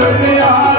We are.